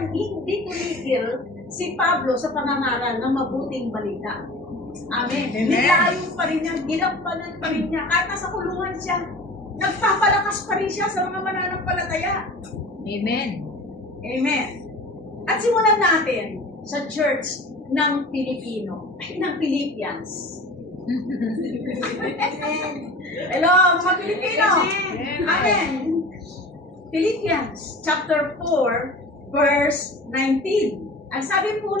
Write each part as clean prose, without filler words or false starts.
hindi tumigil si Pablo sa pangangaral ng mabuting balita. Amen. Nilayo pa rin niya, ginampanan pa rin niya, kahit nasa kulungan siya, nagpapalakas pa rin siya sa mga mananampalataya. Amen. Amen. At simulan natin sa church ng Pilipino, ng Philippians. Hello, mga Pilipino. Amen. Philippians chapter 4, verse 19. Ang sabi po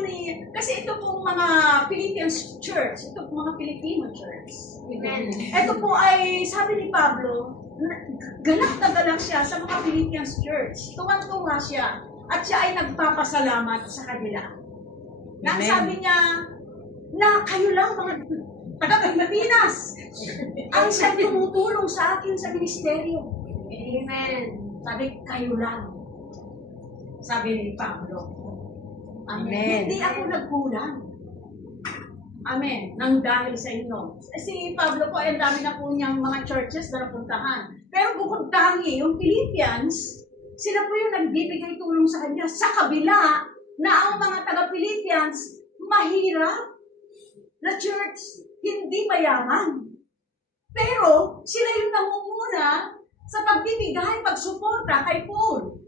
kasi ito pong mga Philippians church, ito pong mga Filipino church. Amen. Ito po ay, sabi ni Pablo, galak na galak siya sa mga Philippians church. Tuwan-tuwa siya. At siya ay nagpapasalamat sa kanila. Nang sabi niya, na kayo lang mga taga-Pilipinas ang siyang tumutulong sa akin sa ministeryo. Amen. Sabi, kayo lang. Sabi ni Pablo. Amen. Hindi ako nagkulang. Amen. Nang dahil sa inyo. Si Pablo po, ay ang dami na po niyang mga churches na napuntahan. Pero bukod tangi, yung Philippians, sila po yung nagbibigay tulong sa kanya sa kabila na ang mga taga-Philippians mahirap na church, hindi mayaman. Pero sila yung nangunguna sa pagbibigay, pagsuporta kay Paul.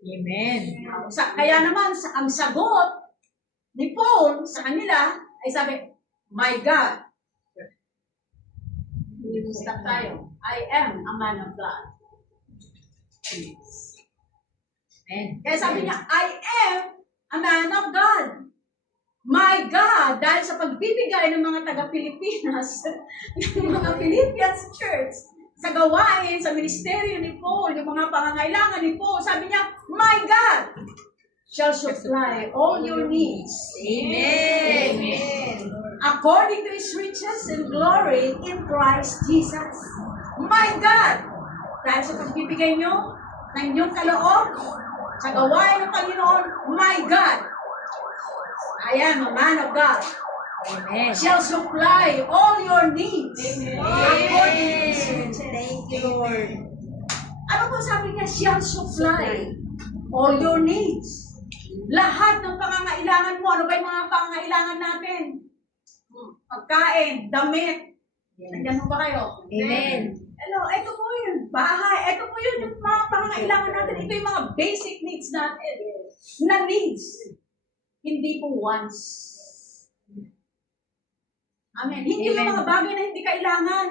Amen. Kaya naman, ang sagot ni Paul sa kanila ay sabi, my God. Stop tayo. I am a man of God. Amen. Kaya sabi niya, I am a man of God. My God, dahil sa pagbibigay ng mga taga-Pilipinas, ng mga Philippians church, sa gawain, sa ministeryo ni Paul, yung mga pangangailangan ni Paul, sabi niya, my God shall supply all your needs. Amen. Amen. According to His riches and glory in Christ Jesus. My God! Dahil sa pagbibigay nyo ng inyong kaloob, sa gawain ng Panginoon, my God, I am a man of God. Amen. Shall supply all your needs. Amen. According to His riches. Thank you, Lord. Ano po sabi niya? Shall supply all your needs. Lahat ng pangangailangan mo. Ano ba yung mga pangangailangan natin? Pagkain, damit. Nandiyan mo ba kayo? Amen. Hello, ito po yun. Bahay. Ito po yun yung mga pangangailangan natin. Ito yung mga basic needs natin. Na needs. Hindi po wants. Amen. Hindi Amen. yung mga bagay na hindi kailangan.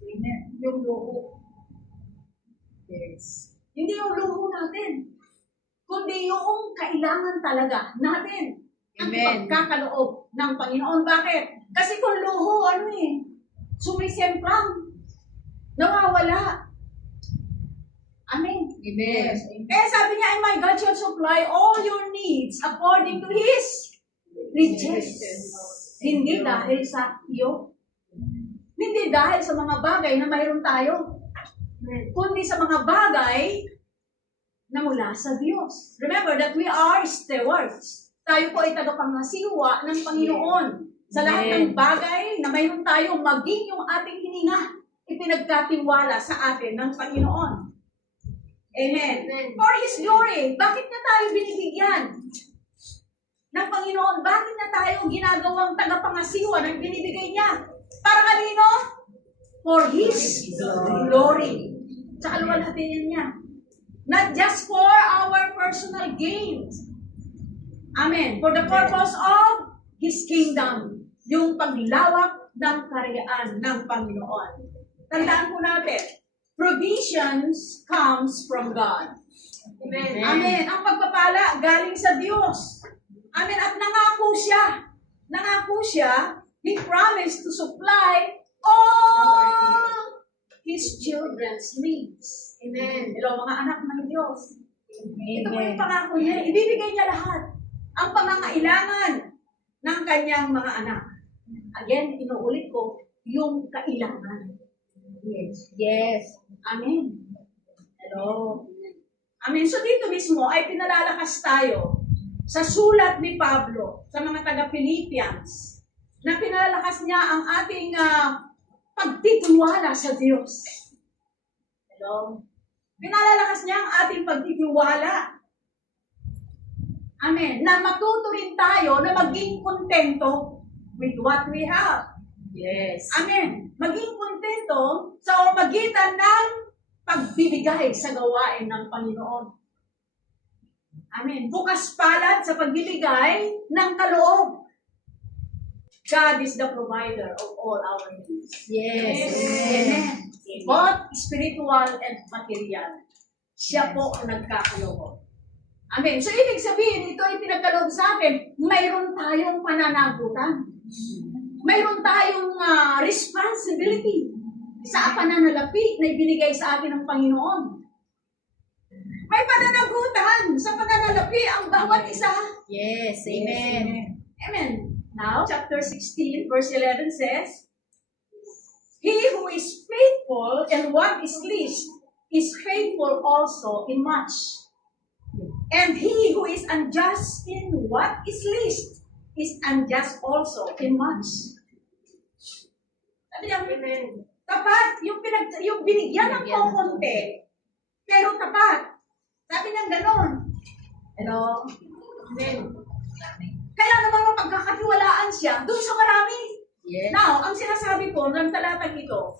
Amen. Yung luho. Yes. Hindi yung luho natin. Kundi yung kailangan talaga natin. Ang Amen. pagkakaloob ng Panginoon. Bakit? Kasi kung luho, sumisemplang. Nawawala. Amen. Amen. Kaya sabi niya, my God shall supply all your needs according to His riches. Hindi dahil sa iyo. Hindi dahil sa mga bagay na mayroon tayo. Kundi sa mga bagay na mula sa Diyos. Remember that we are stewards. Tayo po ay tagapangasiwa ng Panginoon. Sa lahat ng bagay na mayroon tayo, maging yung ating hininga, ipinagkatiwala sa atin ng Panginoon. Amen. For His glory. Bakit na tayo binibigyan ng Panginoon? Bakit na tayo ginagawang tagapangasiwa ng binibigay niya? Para kanino? For His glory. Sa kaluwalhatian niya. Not just for our personal gains. Amen. For the purpose of His kingdom. Yung paglawak ng karyaan ng Panginoon. Tandaan po natin, provisions comes from God. Amen. Amen. Ang pagpapala galing sa Diyos. Amen. At nangako siya, He promised to supply all His children's needs. Amen. Hello, mga anak ng Diyos. Ito po yung pangako niya. Ibibigay niya lahat ang pangangailangan ng kanyang mga anak. Again, inuulit ko, yung kailangan. Yes. Yes. Amen. Hello. Amen. So dito mismo ay pinalalakas tayo sa sulat ni Pablo sa mga taga-Philippians na pinalalakas niya ang ating pagtitiwala sa Diyos. Hello. Pinalalakas niya ang ating pagtitiwala Amen. Na matuto rin tayo na maging kontento with what we have. Yes. Amen. Maging kontento sa magitan ng pagbibigay sa gawain ng Panginoon. Amen. Bukas palad sa pagbibigay ng kaloob. God is the provider of all our needs. Yes. Amen. Both spiritual and material. Siya po ang nagkakaloob. Amen. So, ibig sabihin, ito ay pinagkaloob sa atin, mayroon tayong pananagutan. Mayroon tayong responsibility sa pananalapi na ibinigay sa atin ng Panginoon. May pananagutan sa pananalapi ang bawat isa. Yes. Amen. Amen. Now, chapter 16, verse 11 says, He who is faithful in what is least is faithful also in much. And he who is unjust in what is least is unjust also in much. Sabi niya, tapat, yung binigyan ng konti, pero tapat. Sabi niya gano'n. Hello? Kaya naman mapagkakatiwalaan siya doon sa marami. Yes. Now, ang sinasabi ko ng talatang ito,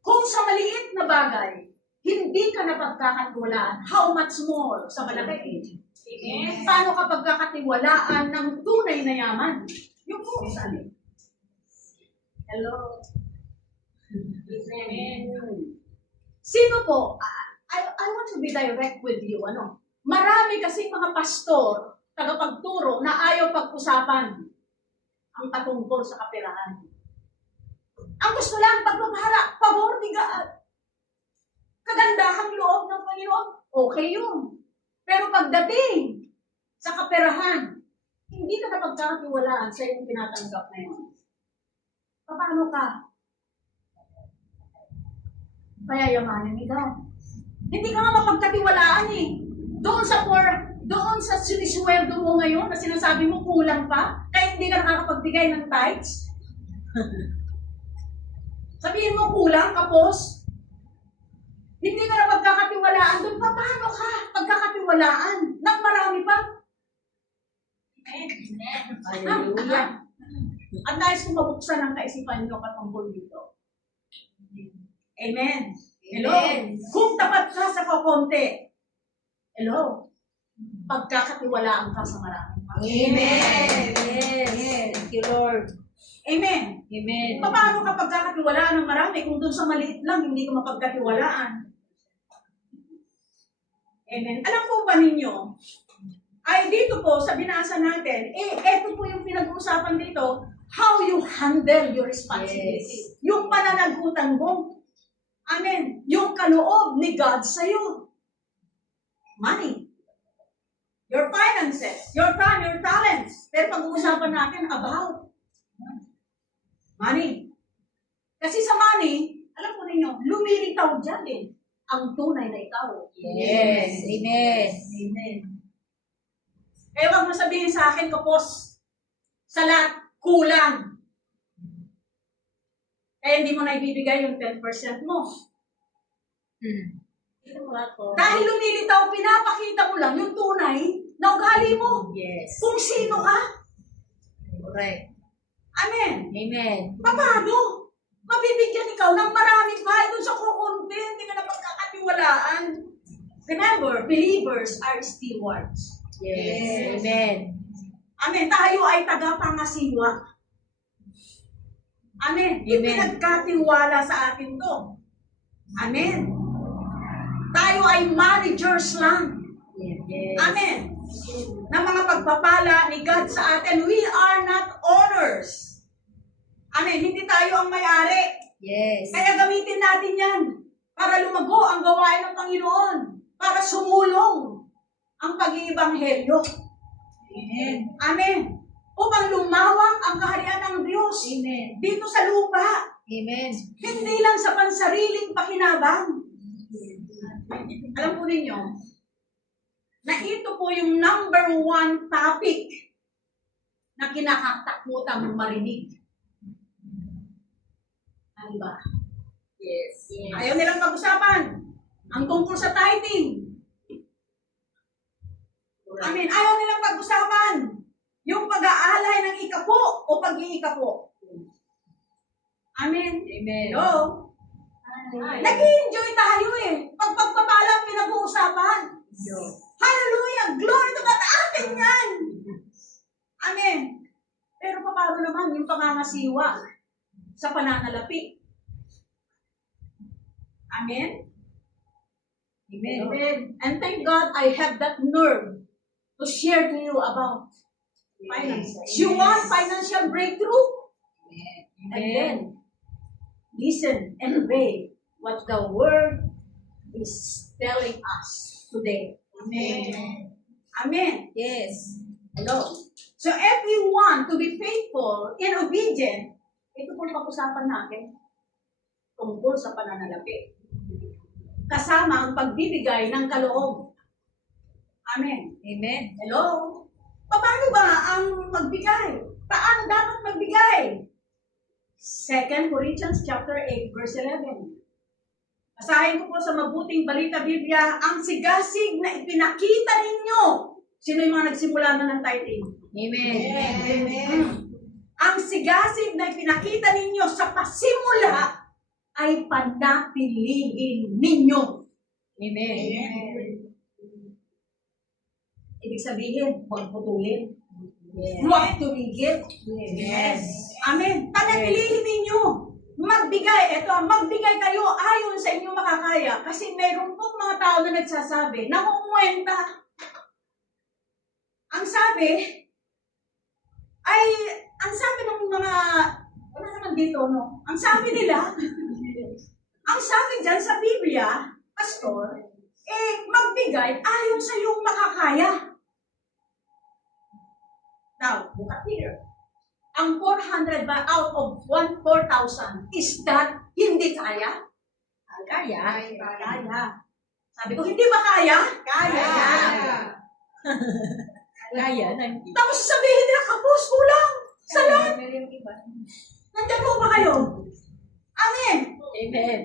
kung sa maliit na bagay, hindi ka napagkakatiwalaan, how much more sa malaki? Amen. Paano ka pagkakatiwalaan ng tunay na yaman? Yung po, sabi. Hello? Amen. Sino po? I want to be direct with you. Marami kasing mga pastor, tagapagturo, na ayaw pag-usapan ang patungkol sa kaperahan. Ang gusto lang, pagpapahara, pabor ni God. Kagandahang loob ng Panginoon, okay yun. Pero pagdating sa kaperahan, hindi ka na pagkakatiwalaan sa iyong tinatanggap na yun. Paano ka? Payayamanin ikaw. Hindi ka nga mapagkatiwalaan eh. Doon sa sinisweldo mo ngayon na sinasabi mo kulang pa, kaya hindi ka nakakapagbigay ng tithes. Sabihin mo kulang, kapos. Hindi ka na pagkakatiwalaan doon. Paano ka pagkakatiwalaan? Nang marami pa. Hallelujah. Ang nais kong mabuksan ang kaisipan nyo patungkol dito. Amen. Hello? Amen. Kung tapat ka sa kakonti, hello? Pagkakatiwalaan ka sa marami. Amen. Yes. Thank you, Lord. Amen. Amen. Paano ka pagkakatiwalaan ng marami kung doon sa maliit lang hindi ka mapagkatiwalaan? Amen. Alam po ba ninyo, ay dito po sa binasa natin, eto po yung pinag-uusapan dito, how you handle your responsibility. Yes. Yung pananagutan mo. Amen. Yung kaloob ni God sa'yo. Money. Your finances, your time, your talents. Pero pag-uusapan natin about money. Kasi sa money, alam po ninyo, lumilitaw dyan din ang tunay na ikaw. Yes. Amen. Amen. Kaya wag mo sabihin sa akin, kapos, sa lahat, kulang. Kaya hindi mo na ibibigay yung 10% mo. Dahil lumilitaw, pinapakita mo lang yung tunay na ugali mo. Yes. Kung sino ka. Correct. Amen. Amen. Paano? Mabibigyan ikaw ng maraming kahit doon sa kukunti, hindi ka na pagkakatiwalaan. Remember, believers are stewards. Yes. Amen. Amen. Tayo ay tagapangasiwa. Amen. Yung Amen. pinagkatiwala sa atin to. Amen. Tayo ay managers lang. Yes. Amen. Ng mga pagpapala ni God sa atin. We are not owners. Amen. Hindi tayo ang may-ari. Yes. Kaya gamitin natin yan para lumago ang gawain ng Panginoon. Para sumulong ang pag-iibanghelyo. Amen. Amen. Upang lumawak ang kaharian ng Diyos Amen. dito sa lupa. Amen. Hindi lang sa pansariling pakinabang. Alam po ninyo, na ito po yung number 1 topic na kinakatakutan marinig. Ano ba? Yes. Ayaw nilang pag-usapan ang tungkol sa tithing. Amen. Ayaw nilang pag-usapan yung pag-aalay ng ikapo o pag-iikapo. Amen. Amen. Hello? Nag-i-enjoy tayo eh. Pag pagpapalang pinag-uusapan. Hallelujah! Glory to God! Atin yan! Amen. Pero paano naman yung pangangasiwa sa pananalapi? Amen? Amen. Amen. And thank God I have that nerve to share to you about finances. You want financial breakthrough? And then, listen and obey what the Word is telling us today. Amen. Amen. Yes. Hello. So if you want to be faithful and obedient, ito po yung pag-usapan natin tungkol sa pananalapi. Kasama ang pagbibigay ng kaloob. Amen. Amen. Hello? Paano ba ang magbigay? Paano dapat magbigay? 2 Corinthians chapter 8, verse 11. Basahin ko po sa mabuting balita Biblia, ang sigasig na ipinakita ninyo. Sino yung mga nagsimula na ng tithing? Amen. Amen. Ang sigasig na ipinakita ninyo sa pasimula ay panatilihin ninyo. Amen. Ibig sabihin, huwag putulin. Yes. Huwag tumigil. Yes. Amen. Panatilihin ninyo. Magbigay. Ito, magbigay kayo ayon sa inyong makakaya. Kasi mayroon pong mga tao na nagsasabi, nakumuwenta. Ang sabi, ang sabi ng mga, wala naman dito, no? Ang sabi nila, ang sabi dyan sa Biblia, Pastor, magbigay ayon sa iyong makakaya. Now, look at here. Ang 400 ba out of 4,000, is that hindi kaya? Kaya. Kaya. Sabi ko, hindi ba kaya? Kaya. Kaya. Tapos sabihin nila, kapos, kulang. Salat. Nandiyan po ba kayo? Amen. Amen.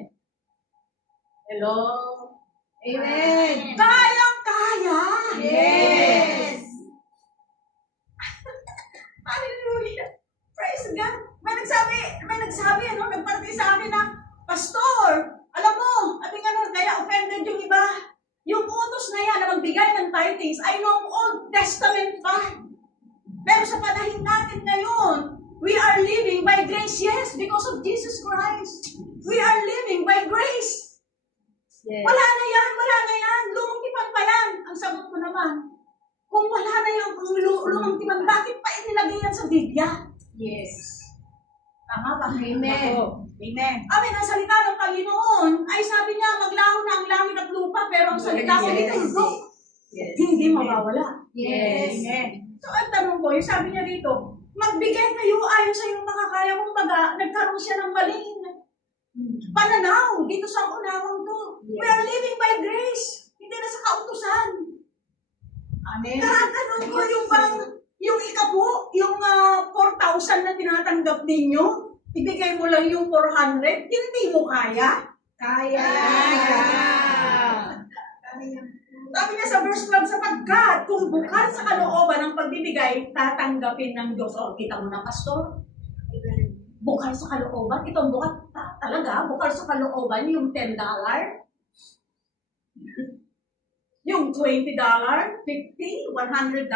Hello? Amen. Kayang-kaya. Yes. Hallelujah. Praise God. May nagsabi, nagparati sa akin na, Pastor, alam mo, kaya offended yung iba. Yung utos na yan na magbigay ng tithings ay noong Old Testament pa. Pero sa panahon natin ngayon, we are living by grace, yes, because of Jesus Christ. We are living by grace. Yes. Wala na yan. Lumang tipan pa yan. Ang sagot ko naman, kung wala na yung lumang tipan, bakit pa inilagay yan sa Biblia? Yes. Tama ba? Amen. Amen. Amen. Ang salita ng Panginoon ay sabi niya, maglaho na ang langit at lupa, pero ang salita ko Yes. itulog. Yes. Hindi mawawala. Yes. Amen. So, ang tanong ko, yung sabi niya dito, magbigay kayo ayon sa iyong makakaya. Kung baga, nagkaroon siya ng maling pananaw dito sa unawang to. Yes. We are living by grace. Hindi na sa kautusan. Amen. Tanong ko yung ikapo, yung 4,000 na tinatanggap ninyo, ibigay mo lang yung 400, hindi mo kaya? Kaya. Sabi niya sa verse 12, sapagkat kung bukal sa kalooban ng pagbibigay, tatanggapin ng Diyos. O, kita mo na, Pastor? Bukal sa kalooban? Itong bukal talaga, bukal sa kalooban, yung $10, yung $20, $50, $100,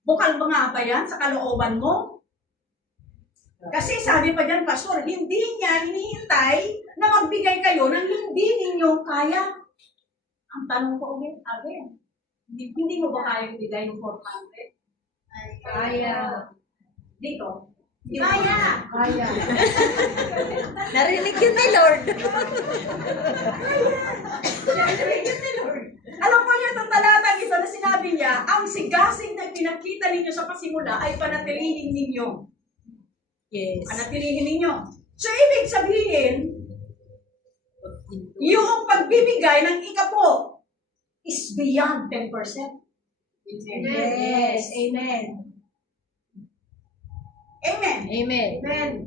bukal ba nga ba yan sa kalooban mo? Kasi sabi pa dyan, Pastor, hindi niya hinihintay na magbigay kayo ng hindi ninyo kaya. Ang tanong ko ulit, hindi mo ba kaya bigay yung 400? Kaya. Dito? Kaya! Kaya. Narinig yun ni Lord. Alam mo niyo, itong talatang ito na sinabi niya, ang sigasig na pinakita ninyo sa pasimula ay panatilihin ninyo. Yes. Panatilihin ninyo. So, ibig sabihin, yung pagbibigay ng ikapo is beyond 10%. Yes. Amen. Amen. Amen. Amen.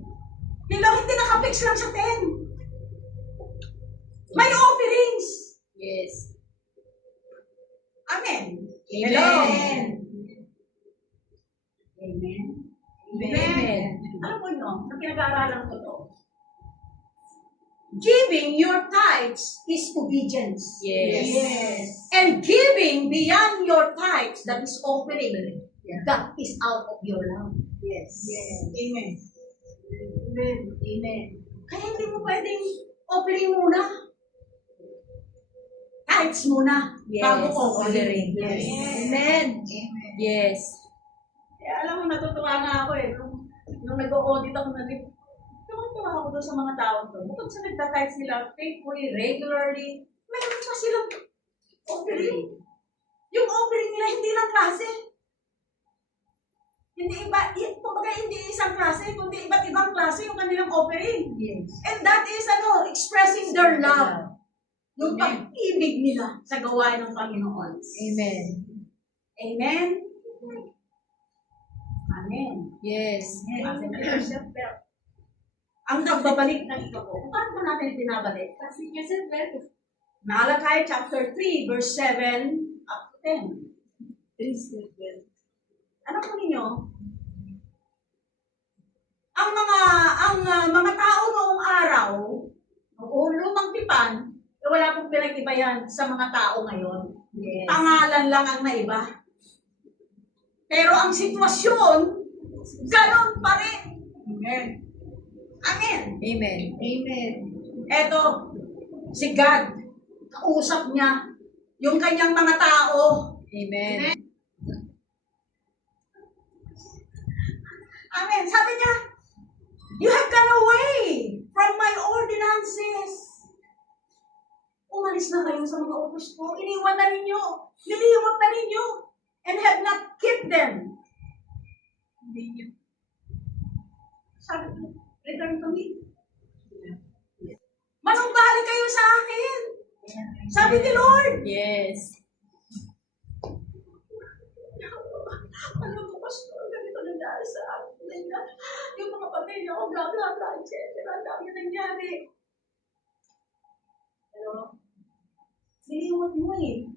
Hindi nakapix lang sa 10. May offerings. Yes. Amen. Hello? Amen. Amen. Amen. Alam mo nyo, sa pinag-aaralan ko to, giving your tithes is obedience. Yes. And giving beyond your tithes, that is offering, that is out of your love. Yes. Amen. Amen. Amen. Kaya hindi mo pwedeng offering muna. Tithes muna. Bago offering. Yes. Amen. Yes. Kaya alam mo, natutuwa nga ako nung nag-audit ako tuwa ako doon sa mga tao doon. Bukod sa nagtatites nila faithfully, regularly, mayroon pa silang offering. Yung offering nila, hindi lang klase. Hindi isang klase, kundi iba't ibang klase yung kanilang offering. Yes. And that is, expressing their love. Yung pag-ibig nila sa gawain ng Panginoon. Amen. Amen? Amen. Yes. Ang nagbabalik ng ito ko, paano ba natin pinabalik? Kasi Malachi chapter 3, verse 7 up to 10. Ano po ninyo? Ang mga tao noong araw, noong lumang tipan, wala pong pinag-iba yan sa mga tao ngayon. Yes. Pangalan lang ang naiba. Pero ang sitwasyon, ganon pa rin. Amen. Amen. Amen. Amen. Eto, si God, kausap niya yung kanyang mga tao. Amen. Amen. Sabi niya, you have gone away from my ordinances. Umalis na kayo sa mga utos ko. Iniwan na ninyo. Niliwat na ninyo. And have not kept them. Sabi niya, return to me. Manumbali kayo sa akin. Sabi ni Lord. Yes. Alam mo, Pastor, ganito na dahil sa akin. Yung mga pamilya ko, bla bla bla, etc. Ang dami nangyari. Pero, niliwat mo eh.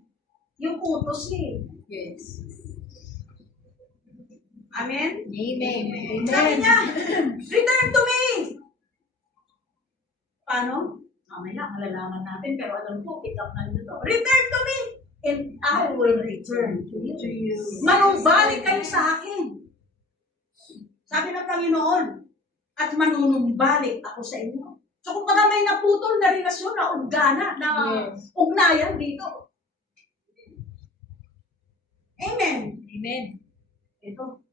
Yung utos eh. Yes. Amen? Amen. Sabi niya, return to me! Paano? Mamaya, malalaman natin, pero alam ko, pick up na nito. Return to me! And I will return to you. Manumbalik kayo sa akin. Sabi ng Panginoon, at manunumbalik ako sa inyo. So kung pag may naputol na relasyon, na ugana, na ugnayan dito. Amen. Amen. Ito.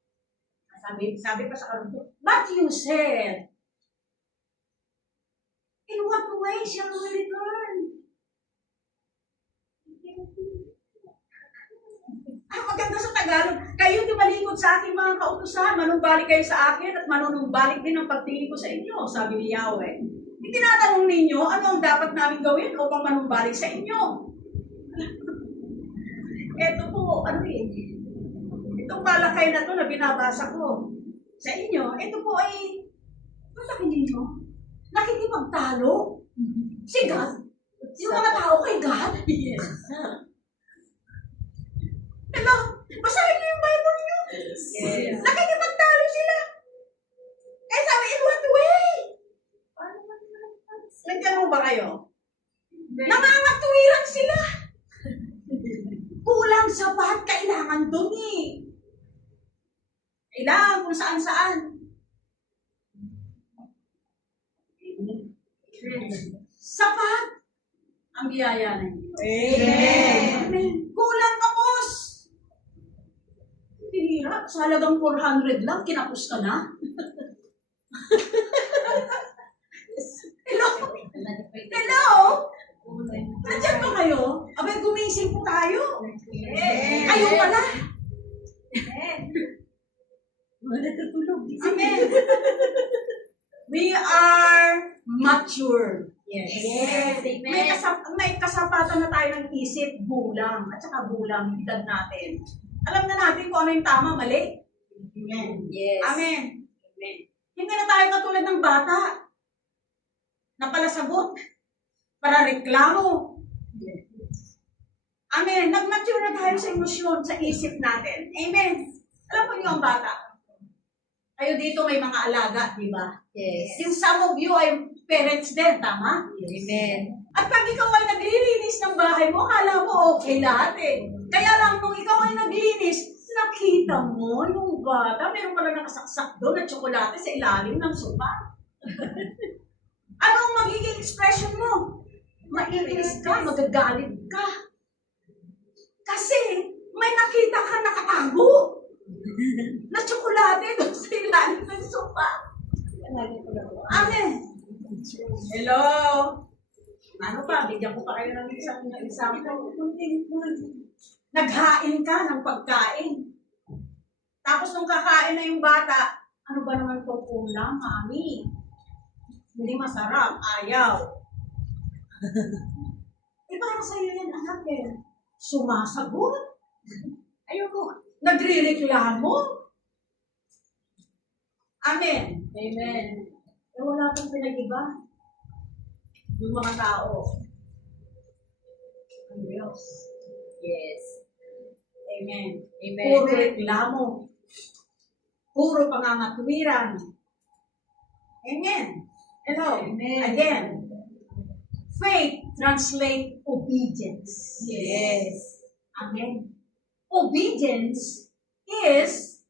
Sabi pa sa karunto, but you said, in what way shall we return? Ang maganda sa Tagalog, kayo tumalikod sa aking mga kautusan, manumbalik kayo sa akin at manunumbalik din ang pagtingin ko sa inyo, sabi ni Yahweh. Tinatanong ninyo, ano ang dapat namin gawin upang manumbalik sa inyo? Ito po, itong malakay na to na binabasa ko sa inyo, ito po ay, malaki ninyo, nakikipagtalo. Si God, yung mga tao kay God. Yes. Hello, basahin niyo yung Bible niyo. Yes. Nakikipagtalo sila. Eh sabi, in what way? Nandiyan mo ba kayo? Nangangatuwiran sila. Kulang sapat, kailangan doon eh. Kailangan kung saan-saan. Sapat ang biyaya na ito. Amen. Kulang kapos. Tinira, sa halagang 400 lang, kinapos ka na. Hello? Hello? Nandiyan ba kayo? Abay, gumising po tayo. Kayo pala. Mga natutulog. Amen. We are mature. Yes. May kasapatan na tayo ng isip, gulang, at saka gulang, edad natin. Alam na natin kung ano yung tama, mali. Amen. Yes. Amen. Amen. Hindi na tayo katulad ng bata na palasagot para reklamo. Amen. Nag-mature na tayo sa emosyon, sa isip natin. Amen. Alam po niyo ang bata. Kayo dito may mga alaga, di ba? Yes. Yung some of you ay parents din, tama? Amen. At pag ikaw ay naglilinis ng bahay mo, akala mo okay lahat eh. Kaya lang nung ikaw ay naglinis, nakita mo yung bata, meron pala nakasaksak doon na tsokolate sa ilalim ng sopa. Anong magiging expression mo? Maiinis ka, magagalit ka. Kasi may nakita ka nakatago na tsokolate doon sa ilalim ng sopa. Amen. Hello. Ano pa? Bigyan ko pa kayo ng isang example. Naghain ka ng pagkain. Tapos nung kakain na yung bata, ano ba naman po ulam, mami? Hindi masarap, ayaw. Parang sa'yo yan, anak eh. Sumasagot. Ayoko. Nagre-reklamo. Amen. Amen. Wala pang pinag-iba. Yung mga tao. Ang Diyos. Yes. Amen. Amen. Puro reklamo. Puro pangangatwiran. Amen. Hello. Amen. Again. Faith translate obedience. Yes. Amen. Obedience is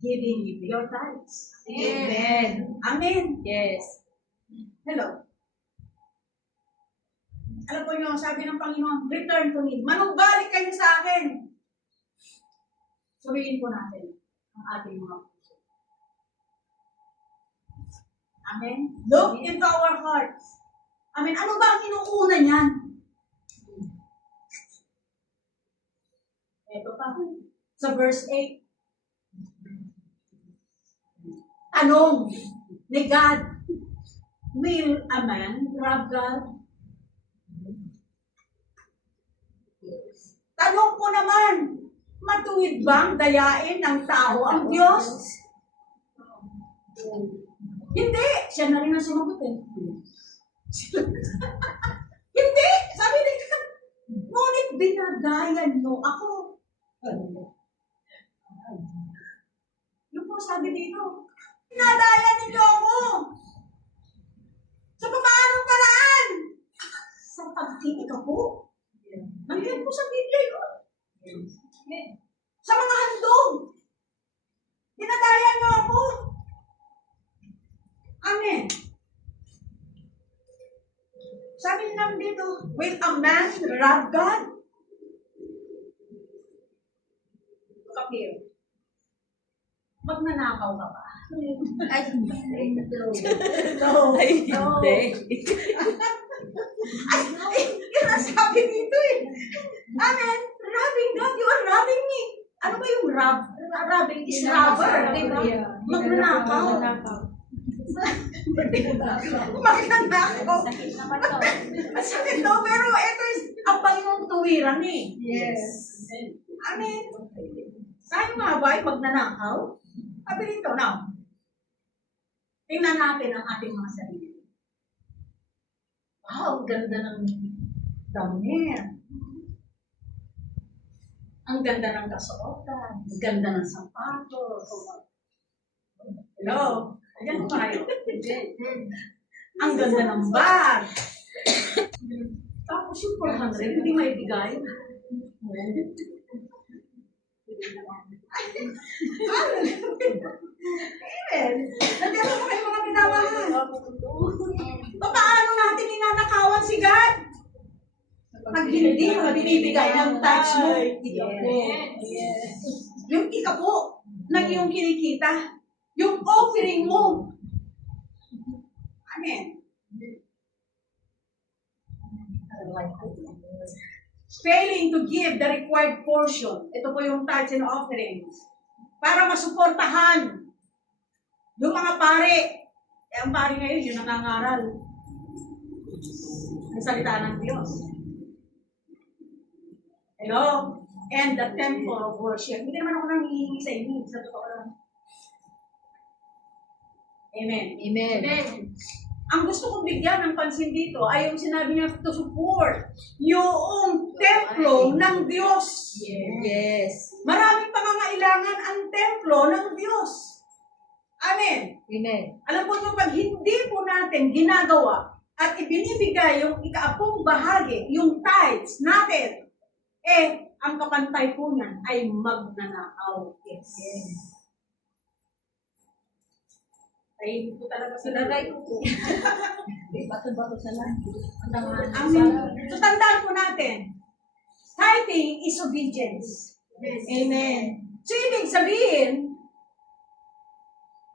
giving your tithes. Amen. Amen. Yes. Hello. Alam ko nyo, sabi ng Panginoon, return to me. Manumbalik kayo sa akin. Suriin po natin ang ating mga puso. Amen. Look into our hearts. Amen. Ano ba ang inuuna niyan? Ito pa. Sa verse 8. Tanong ni God, will a man rob God? Tanong ko naman, matuwid bang dayain ng tao ang Diyos? Hindi. Siya na rin ang sumagot eh. Hindi. Sabi ni God, ngunit binadayan mo ako. Yung po sabi dito, binadayan ninyo ako. Sa paanong paraan? Sa pagtitig ako. Nandiyan po sa Biblia yun. Sa mga handog. Dinadaya niyo ako. Amen. Sabi naman dito, will a man rob God? Look here. Magnanakaw ka ba? Ay, hindi. No. Ay, No. hindi. Ay, yun ang sabi dito eh. Amen. Robbing God, you are robbing me. Ano ba yung rob? Robbing is robber, di ba? Magnanakaw. Magnanakaw. Sakit naman to. Masakit daw, pero ito is abay mong tuwiran eh. Yes. Amen. Saan nga ba ay magnanakaw? Sabi dito, now, tingnan natin ang ating mga sarili. Wow, ang ganda ng damit. Ang ganda ng kasuotan. Ang ganda ng sapatos. Hello? Ayan po kayo. Ang ganda ng bag. Tapos yung 400, hindi maibigay. Amen. Nandito po kayo mga pinamahal. Paano natin inanakawan si God? Pag hindi mo binibigay ng touch mo, yung ikapo na iyong kinikita, yung offering mo. Amen. Failing to give the required portion. Ito po yung tithes and offerings. Para masuportahan yung mga pare. Eh, ang pare ngayon, yung nangangaral. Ang salita ng Diyos. Hello? And the temple of worship. Hindi naman ako nangihingi sa inyo. Sa totoo lang. Amen. Amen. Amen. ang gusto kong bigyan ng pansin dito ay yung sinabi niya to support yung templo ng Diyos. Yes. Maraming pangangailangan ang templo ng Diyos. Amen. Amen. Alam po nyo, pag hindi po natin ginagawa at ibinibigay yung ikaapong bahagi, yung tithes natin, ang kapantay po niyan ay magnanakaw. Yes. Ay, hindi po talaga sila right po. Bato-bato sa lang. Amen. So, tandaan po natin, tithing is obedience. Amen. So, ibig sabihin,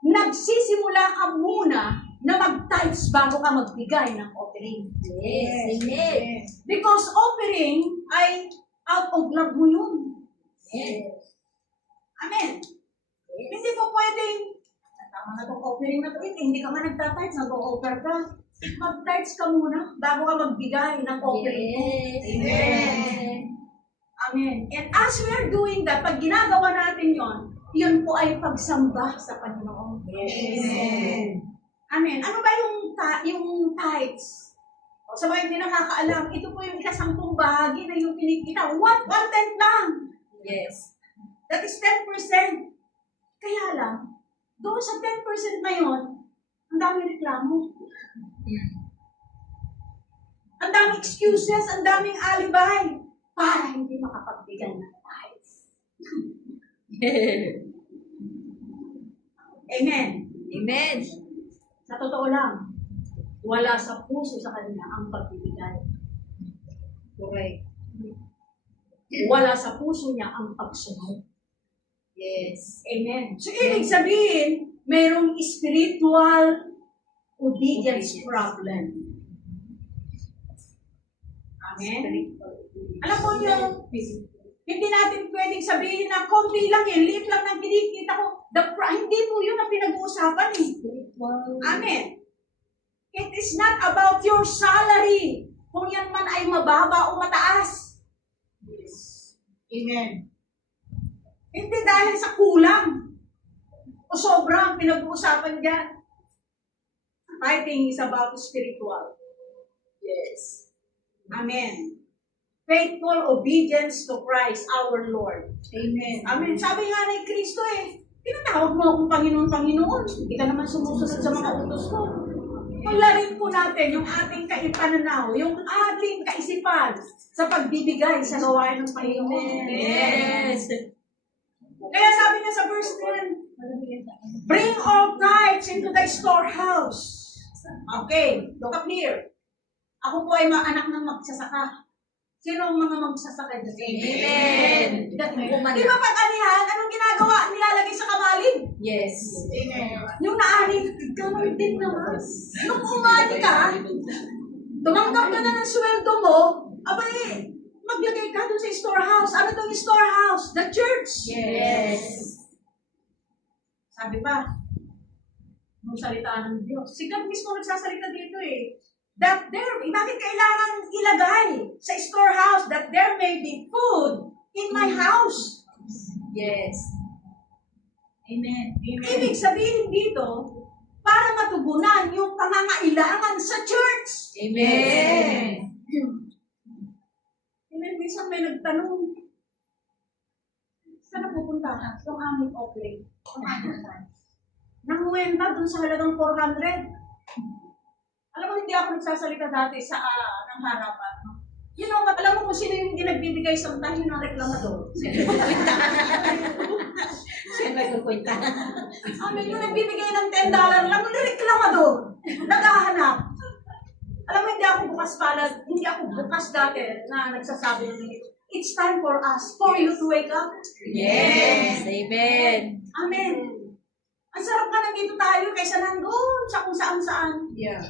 nagsisimula ka muna na mag-tithes bago ka magbigay ng offering. Yes. Amen. Because offering ay out of love mo yun. Yes. Amen. Hindi po pwedeng, tama na itong offering na ito, hindi ka man nagtatites, nag-o-offer ka. Mag-tithes ka muna bago ka magbigay ng offering mo. Yes. Amen. Amen. And as we are doing that, pag ginagawa natin yun po ay pagsamba sa Panginoon. Amen. Amen. Ano ba yung tithes? O, sa mga hindi nakakaalam, ito po yung ikasampung bahagi na yung kinikita. 1/10 lang. Yes. That is 10%. Kaya lang, doon sa 10% na yun, ang daming reklamo. Ang daming excuses, ang daming alibay para hindi makapagbigay ng tithes. Amen. Amen. Sa totoo lang, wala sa puso sa kanila ang pagbibigay. Correct. Wala sa puso niya ang pagsunod. Yes. Amen. So, ibig sabihin, mayroong spiritual obedience problem. Amen. Alam mo niyo, hindi natin pwedeng sabihin na konti lang liit lang ng kinikita ko. Hindi po yun ang pinag-uusapan eh. Amen. It is not about your salary. Kung yan man ay mababa o mataas. Amen. Hindi dahil sa kulang o sobrang pinag-uusapan dyan. Tithing is about spiritual. Yes. Amen. Faithful obedience to Christ our Lord. Amen. Amen. Sabi nga ni Kristo tinatawag mo akong Panginoon, Panginoon. Hindi ka naman sumusunod sa mga utos ko. Paglarin po natin yung ating kaipananaw, yung ating kaisipan sa pagbibigay sa gawain ng Panginoon. Yes. Kaya sabi niya sa verse 10, bring all tithes into the storehouse. Okay, look up here. Ako po ay mga anak ng magsasaka. Sino ang mga magsasaka dyan? Amen. Di ba pag anihan, anong ginagawa? Nilalagay sa kamalin. Yes. Amen. Yung naani, gano'n din naman. Nung umani ka, tumanggap ka na ng sweldo mo, abay, maglagay ka doon sa storehouse. Ano itong storehouse? The church. Yes. Sabi pa, nung salita ng Diyos. Si God mismo nagsasalita dito that there, bakit kailangan ilagay sa storehouse that there may be food in my house? Yes. Amen. Ibig sabihin dito, para matugunan yung pangangailangan sa church. Amen. Amen. Minsan may nagtanong, saan na pupunta yung aming offering? Nanguwenta dun sa halagang 400. Alam mo, hindi ako nagsasalita dati sa ng harapan. Alam mo kung sino yung nagbibigay sa tahin ng reklamador? Siya nagkukwenta. Amen, yung nagbibigay ng $10 lang, yung reklamador. Naghahanap. Alam mo, hindi ako bukas dati na nagsasabi ng it's time for us, for you to wake up. Yes. Amen. Amen. Ang sarap ka nandito tayo kaysa nandun sa kung saan-saan. Yeah.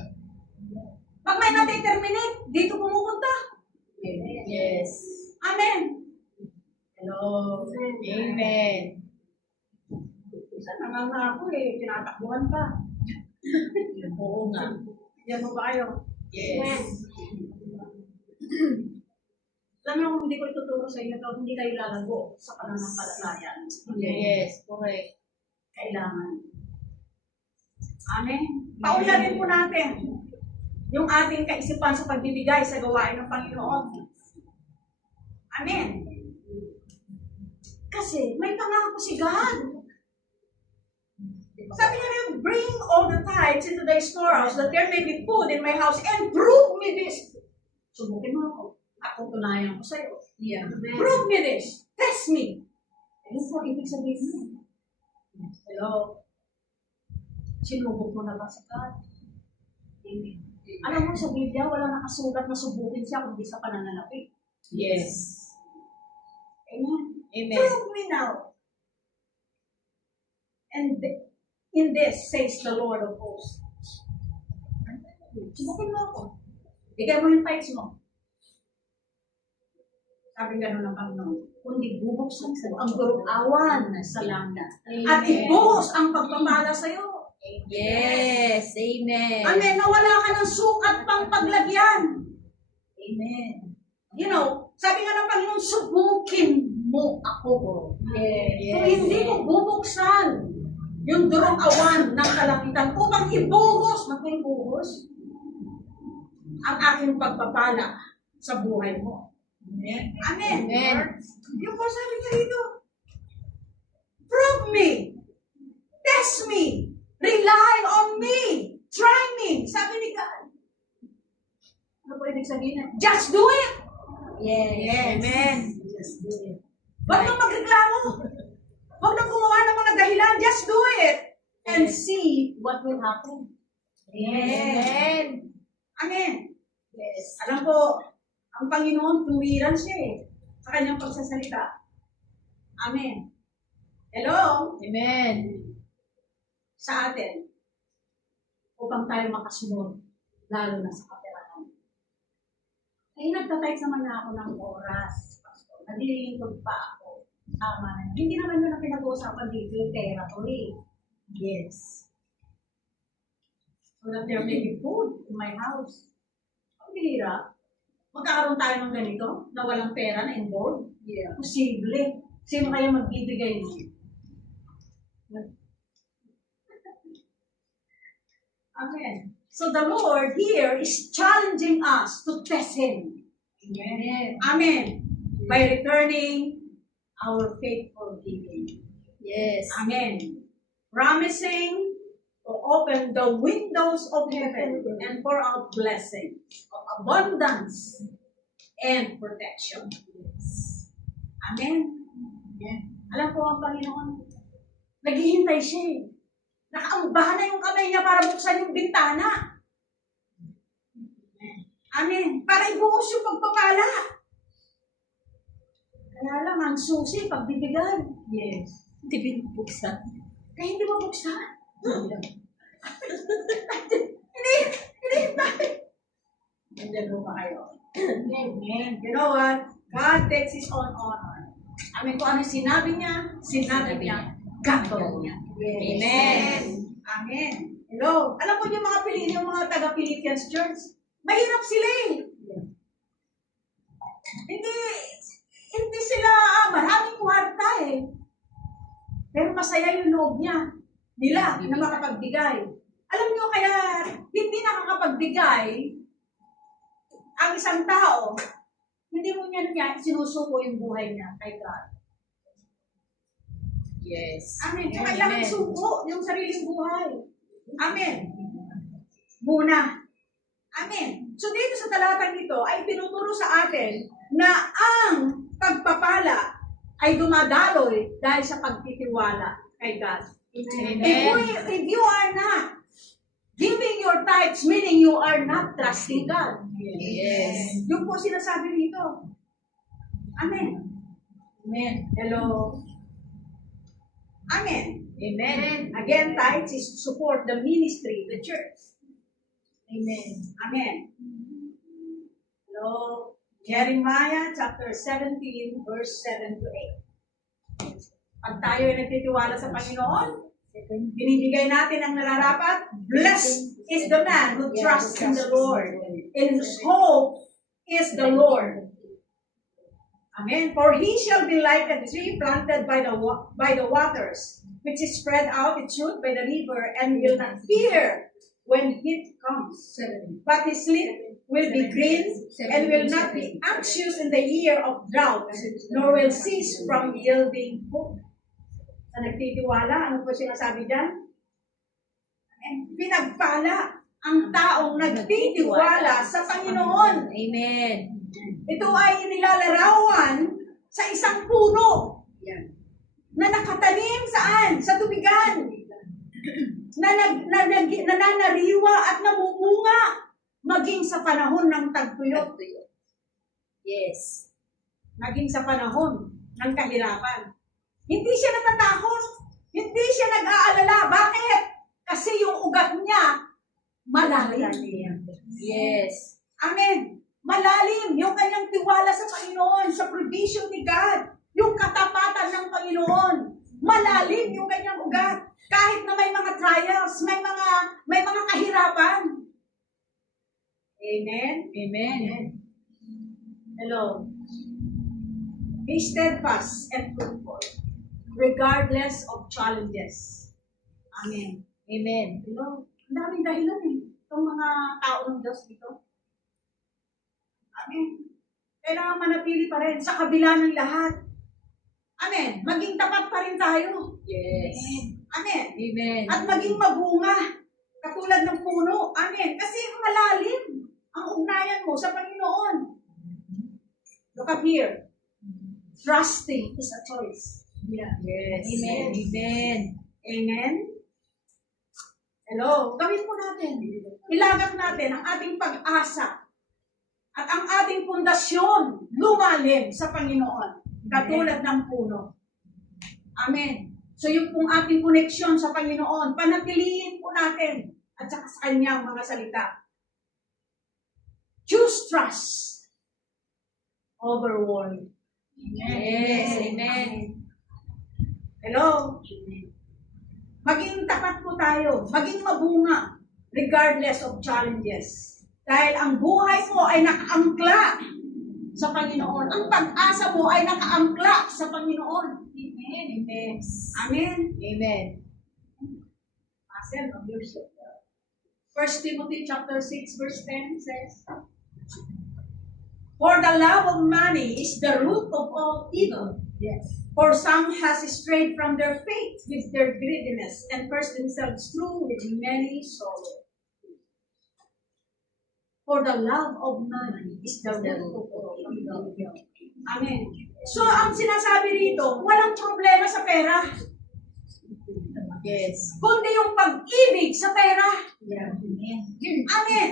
Pag may na-determinate, dito pumupunta. Yes. Amen. Hello. Amen. Isa nangangako tinatakbuhan ka. Oo nga. Yan mo ba kayo? Yes. Alam mo kung hindi ko ituturo sa inyo, hindi kayo lalago sa pananampalataya. Yes. Correct. Kailangan. Amen. Paunlarin po natin yung ating kaisipan sa pagbibigay sa gawain ng Panginoon. Amen. Kasi may pangako si God. Sabi niya, bring all the tithes into thy storehouse that there may be food in my house and prove me this. Subukin mo ako. Ako tunayan ko sa'yo. Yeah. Prove me this. Test me. Ano po ibig sabihin mo? Hello? Sinubok mo na ba sa God? Amen. Alam mo, sa Biblia, wala nakasulat na subukin siya kundi sa pananalapi. Yes. Amen. Amen. Prove me now. And in this, says the Lord of hosts. Subukin mo ako. Bigay mo yung tithes mo. Sabi gano'n ng Panginoon, kundi bubuksan sa ang awan sa langit. At ibuhos ang pagpapala sa iyo. Yes. Amen. Amen. Na wala ka ng sukat pang paglagyan. Amen. You know, sabi nga ng Panginoon, subukin mo ako. Yes. Kung hindi ko bubuksan yung durong awan ng kalangitan upang ibuhos, mag-ibuhos ang aking pagpapala sa buhay mo. Amen. Amen. Amen. Yung po sabi niya rito, prove me, test me, rely on me, try me. Sabi ni God. Ano po ibig sabihin? Just do it. Yes. Amen. Just do it. Huwag nang magreklamo. Huwag nang gumawa ng mga dahilan. Just do it. And see what will happen. Amen. Amen. Yes. Alam po, ang Panginoon, tuwiran siya sa kanyang pagsasalita. Amen. Hello? Amen. Sa atin, upang tayo makasunod, lalo na sa kaperahan. Ay, nagtatayt naman na ako ng oras, Pastor. Naglilingkod pa ako. Tama na. Hindi naman yun ang pinag-uusapan dito, yung pera to eh. Yes. So that there may be food in my house. Ang bihira. Magkakaroon tayo ng ganito, na walang pera na involved. Yeah. Posible. Sino kaya magbibigay mo? Amen. So the Lord here is challenging us to test Him. Amen. Amen. By returning our faithful giving. Yes. Amen. Promising to open the windows of heaven and pour out blessings of abundance and protection. Amen. Alam po ang Panginoon, naghihintay siya eh. Nakaambahan na yung kamay niya para buksan yung bintana. Amen. Para ibuhos yung pagpapala. Kaya lang, ang susi, pagbibigay. Yes. Hindi binubuksan. Kaya hindi mo buksan. Hindi. Nandiyan mo pa kayo. Amen. You know what? God takes His own honor. Amen. Kung ano sinabi niya, gagawin niya. Yes. Amen. Amen. Hello. Alam mo yung mga yung mga taga-Philippians Church, mahirap sila eh. Hindi sila maraming kwarta eh. Pero masaya yung loob nila na makapagbigay. Alam nyo kaya hindi nakakapagbigay ang isang tao, hindi mo niya sinusuko yung buhay niya kay God. Yes. Amen. So, kailangan suko yung sariling buhay. Amen. Muna. Amen. So, dito sa talatang ito ay tinuturo sa atin na ang pagpapala ay dumadaloy dahil sa pagtitiwala kay God. Amen. If you are not giving your tithes, meaning you are not trusting God. Yes. Yung po sinasabi dito. Amen. Amen. Hello. Amen. Amen. Again, tithes is to support the ministry, the church. Amen. Amen. Hello. Jeremiah chapter 17, verse 7 to 8. Pag tayo ay nagtitiwala sa Panginoon, binibigay natin ang nararapat. Blessed is the man who trusts in the Lord, in whose hope is the Lord. Amen. For he shall be like a tree planted by the waters, which is spread out its root by the river, and will not fear when heat comes. But his leaf will be green, and will not be anxious in the year of drought, nor will cease from yielding fruit. Sa nagtitiwala, ano po sinasabi dyan? Pinagpala ang taong nagtitiwala sa Panginoon. Amen. Ito ay inilalarawan sa isang puno na nakatanim saan? Sa tubigan. Nananariwa at namumunga maging sa panahon ng tagtuyot. Yes. Maging sa panahon ng kahirapan. Hindi siya natatakot. Hindi siya nag-aalala. Bakit? Kasi yung ugat niya malalim. Yes. Amen. Malalim yung kanyang tiwala sa Panginoon, sa provision ni God, yung katapatan ng Panginoon. Malalim yung kanyang ugat. Kahit na may mga trials, may mga kahirapan. Amen? Amen. Hello. Be steadfast and fruitful, regardless of challenges. Amen. Amen. Hello. Ang daming dahilan itong mga tao ng Diyos dito. Amen. Kailangan manatili pa rin sa kabila ng lahat. Amen. Maging tapat pa rin tayo. Yes. Amen. Amen. At maging mabunga. Katulad ng puno. Amen. Kasi malalim ang ugnayan mo sa Panginoon. Look up here. Trusting is a choice. Yes. Amen. Amen. Amen. Hello. Gawin po natin. Ilagak natin ang ating pag-asa at ang ating pundasyon lumalim sa Panginoon. Katulad ng puno. Amen. So yung pong ating koneksyon sa Panginoon, panatilihin po natin at saka sa kanyang mga salita. Choose trust over worry. Yes. Amen. Hello? Maging tapat po tayo, maging mabunga, regardless of challenges. Dahil ang buhay mo ay nakaangkla sa Panginoon. Ang pag-asa mo ay nakaangkla sa Panginoon. Amen. Amen. Amen. Amen. Pastor, of worship. 1 Timothy chapter 6 verse 10 says, For the love of money is the root of all evil. Yes. For some has strayed from their faith with their greediness and cursed themselves through with many sorrows. For the love of money is the root of all evil. Amen. So, ang sinasabi rito, walang problema sa pera. Yes. Kundi yung pag-ibig sa pera. Yeah. Amen.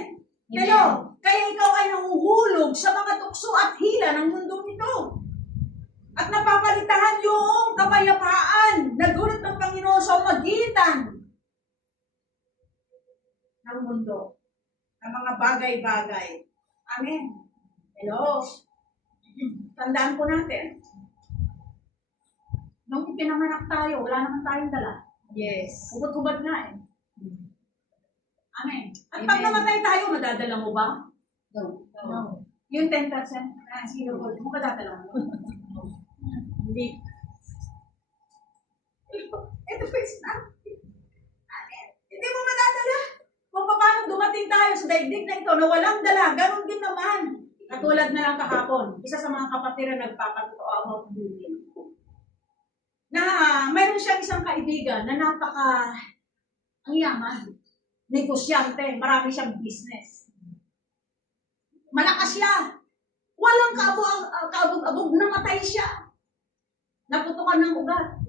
Hello. Kaya ikaw ay nahuhulog sa mga tukso at hila ng mundong ito. At napapalitan yung kapayapaan na dulot ng Panginoon sa magitan ng mundo. Ng mga bagay-bagay. Amen. Hello. Tandaan po natin. Nung ipinanganak tayo, wala naman tayong dala. Yes. Hubad-hubad nga eh. Amen. At pag Amen. namatay tayo, madadala mo ba? No. No. Yung 10%, sino mo, madadala mo? Hindi. Ito po is nothing. Amen. Hindi mo madadala. Kung paano dumating tayo sa daigdig na ito na walang dala, ganun din naman. Katulad na lang kahapon, isa sa mga kapatid na nagpapatuto about building. Na mayroon siyang isang kaibigan na ang yaman. Negosyante, marami siyang business. Malakas siya. Walang kaabog-abog, namatay siya. Naputukan ng ugat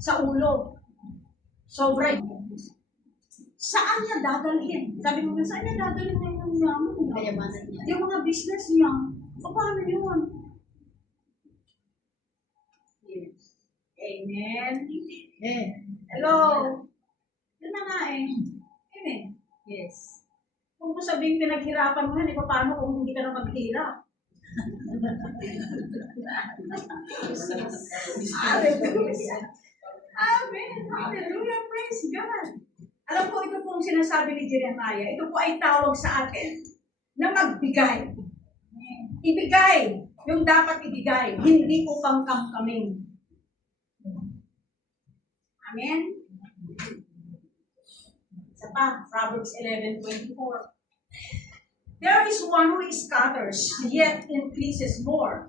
sa ulo. Sobra. Saan niya dadalhin? Sabi mo, saan niya dadalhin yung yaman? Kayamanan niya. Yung mga business niya. O paano yun? Yes. Amen. Amen. Hello. Yun na nga eh. Amen. Yes. Kung mo sabihin pinaghirapan mo yan, paano kung hindi ka na maghirap? Hallelujah. Amen. Hallelujah. Praise God. Alam ko, ito pong sinasabi ni Jeremiah. Ito po ay tawag sa atin na magbigay. Ibigay yung dapat ibigay, hindi upang kamkaming. Amen? Isa pa, Proverbs 11:24. There is one who scatters, yet increases more.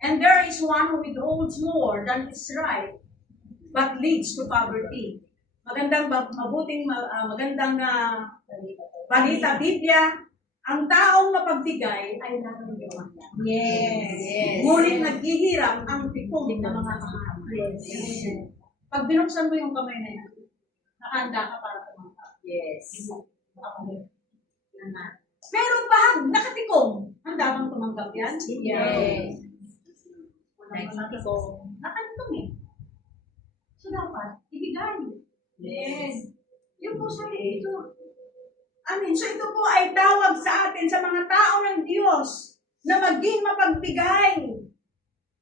And there is one who withholds more than is right, but leads to poverty. Magandang balita Biblia, ang taong mapagbigay ay nararamdaman niya. Yes. Ngunit naghihirap ang tipong ng mga kamahal. Yes. Pag binuksan mo yung kamay na yan, nakahanda ka para tumanggap. Yes. Pero pag nakatikom, handa bang tumanggap yan? Yes. Nakatikom eh. So dapat, ibigay. Yes. Yun po sa ito. Amen. So ito po ay tawag sa atin sa mga tao ng Diyos na maging mapagbigay.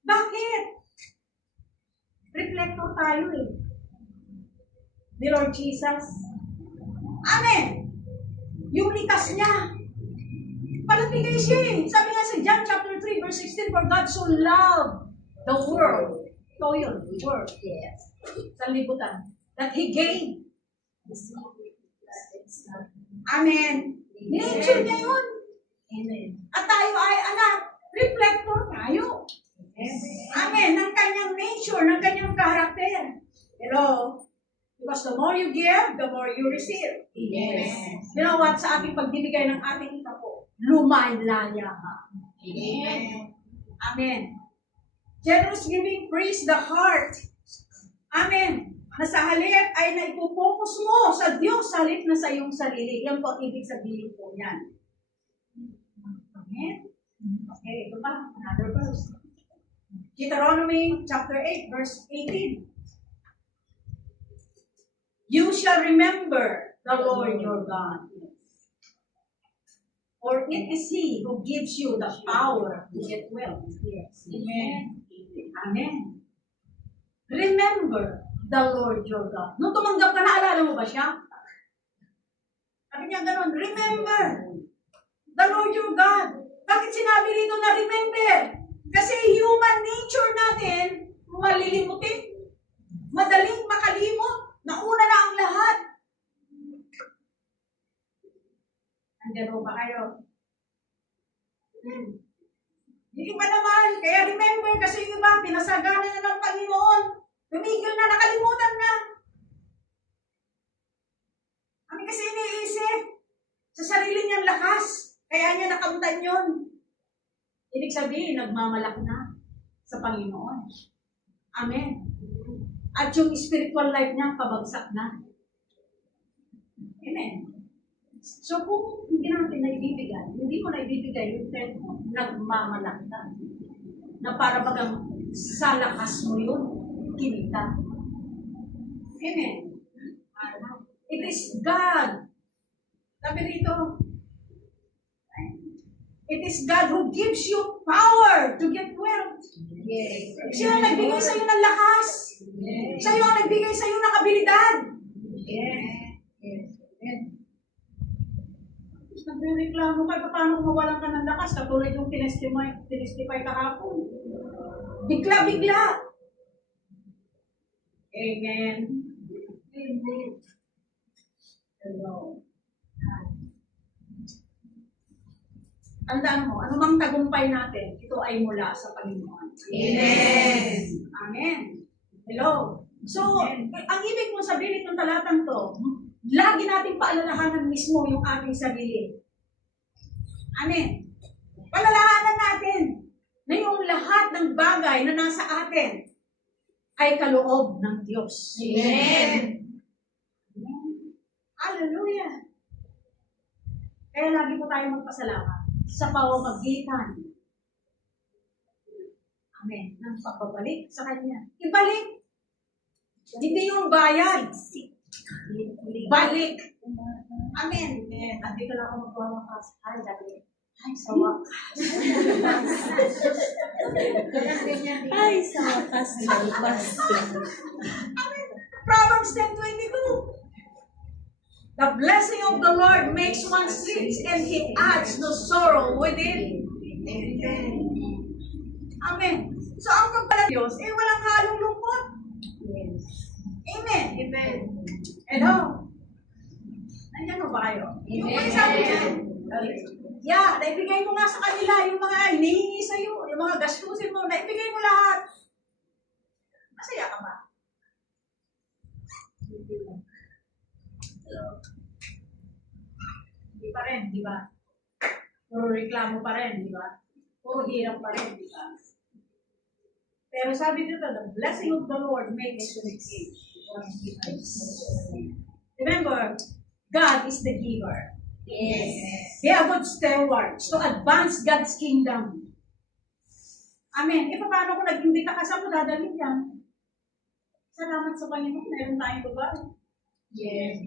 Bakit? Reflector tayo eh. Ni Lord Jesus. Amen. Yung likas niya. Palabigay siya eh. Sabi nga sa John chapter 3 verse 16, for God so loved the world. Ito yun, world. Yes. Sa libutan. That He gave. Amen. Nature niya yun. Amen. At tayo ay anak, reflector tayo. Amen. Ng kanyang nature, ng kanyang karakter. Hello? Because the more you give, the more you receive. Yes. You know what? Sa ating pagbibigay ng ating itapo, lumaylaya ka. Amen. Amen. Generous giving frees the heart. Amen. Na sa halip ay naipopokus mo sa Diyos sa halip na sa iyong sarili. Yan po ang ibig sabihin po yan. Amen. Okay, ito pa. Another verse. Deuteronomy chapter 8, verse 18. You shall remember the Lord your God. For it is He who gives you the power to get wealth. Yes. Amen. Amen. Remember the Lord your God. Nung tumanggap ka, naalala mo ba siya? Sabi niya gano'n, remember the Lord your God. Bakit sinabi rito na remember? Kasi human nature natin, malilimutin. Madaling makalimot. Nauna na ang lahat. Andiyan ba kayo? Yung iba naman, kaya remember, kasi yung iba, pinasagana na ng Panginoon. Tumigil na, nakalimutan na. Kami kasi iniisip sa sarili niyang lakas, kaya niya nakamtan yun. Ibig sabihin, nagmamalak na sa Panginoon. Amen. At yung spiritual life niya, pabagsak na. Amen. So kung hindi natin naibibigay, hindi mo naibibigay yung friend mo, nagmamalak ka. Na para bagang sa lakas mo yun, kinita. Amen. It is God. Sabi rito, it is God who gives you power to get wealth. Yes. Siya ang nagbigay sa iyo ng lakas. Yes. Siya ang nagbigay sa iyo ng abilidad. Yes. Yes. Nagre-reklamo ka, paano kung mawalan ka ng lakas? Katulad yung tinestify kahapon. Bigla-bigla. Amen. Amen. Hello. Tandaan mo, anumang tagumpay natin, ito ay mula sa Panginoon. Amen. Amen. Hello. So, ang ibig mong sabihin itong talatang to, lagi nating paalalahanan mismo yung ating sarili. Amen. Paalalahanan natin na yung lahat ng bagay na nasa atin ay kaloob ng Diyos. Amen. Hallelujah. Kaya lagi po tayo magpasalamat sa pamamagitan. Amen. Ng pagbabalik sa Kanya. Ibalik. Hindi yung bayad. Balik. Amen. At dito lang ako magwawakas. Ay, dali. Ay, sa wakas. Ay, sa wakas. Amen. Proverbs 10:22. The blessing of the Lord makes one rich and He adds no sorrow with it. Amen. Amen. So, ang pagpala Diyos, walang halong lungkot. Yes. Amen. Amen. Hello? Nandiyan mo ba kayo? Yung Amen. sabi dyan. Yeah, naibigay mo nga sa kanila yung mga hinihingi sa'yo, yung mga gastusin mo, naibigay mo lahat. Masaya ka ba? Hindi pa rin, di ba? Puro reklamo pa rin, di ba? Puro hirap pa rin, di ba? Pero sabi dito, the blessing of the Lord makes rich. Remember, God is the giver. Yes. They are good stewards to advance God's kingdom. Amen. E paano kung nag-imbita ka sa mo, dadalhin yan? Salamat sa Panginoon, meron tayong lugar. Yes.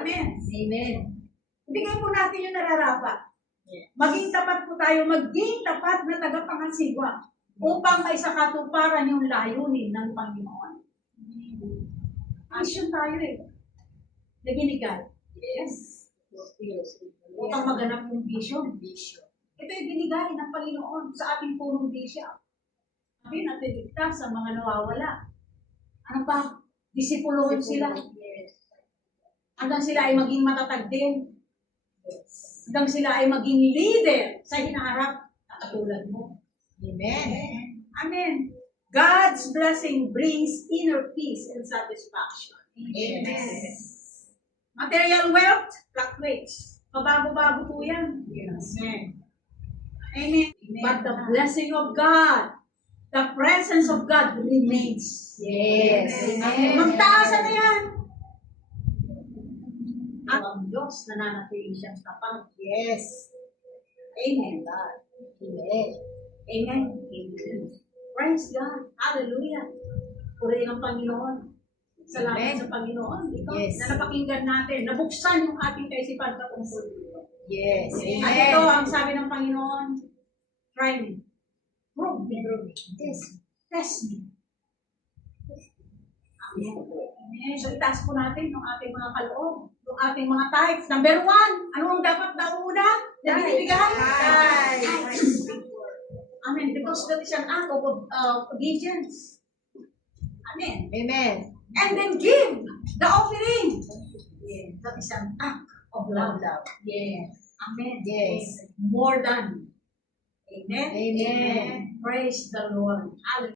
Amen. Amen. Ibigay po natin yung nararapat. Yes. Maging tapat po tayo, maging tapat na tagapangansigwa upang may sakatuparan yung layunin ng Panginoon. Mission tayo eh. Nabinigay. Yes. Upang maganap yung vision. Vision. Ito yung binigay ng Panginoon sa ating punong bisya. Sabi natin ligtas sa mga nawawala. Ano pa? Disipuluhin sila. Yes. Hanggang sila ay maging matatag din. Yes. Hanggang sila ay maging leader sa hinaharap na katulad mo. Amen. Amen. God's blessing brings inner peace and satisfaction. Amen. Material wealth fluctuates. Pabago-bago po yan. Yes. Amen. Amen. But the blessing of God, the presence of God remains. Yes. Amen. Magtaas na yan. Ang Diyos nananatili siyang tapat. Yes. Amen. Amen. Amen. Praise God. Hallelujah. Purihin ang Panginoon. Salamat Amen. sa Panginoon. Ito, Yes. na napakinggan natin. Nabuksan yung ating kaisipan patungkol dito. Yes. At ito ang sabi ng Panginoon, try me. Prove me. Test me. Amen. Amen. So itaas po natin yung ating mga kaloob, yung ating mga tithes. Number 1, ano ang dapat na una? Na binibigay? Tithes. Amen. Because that is an act of obedience. Amen. Amen. And then give the offering. That is an act of love. Yes. Amen. Yes. More than. Amen. Amen. Praise the Lord. Hallelujah.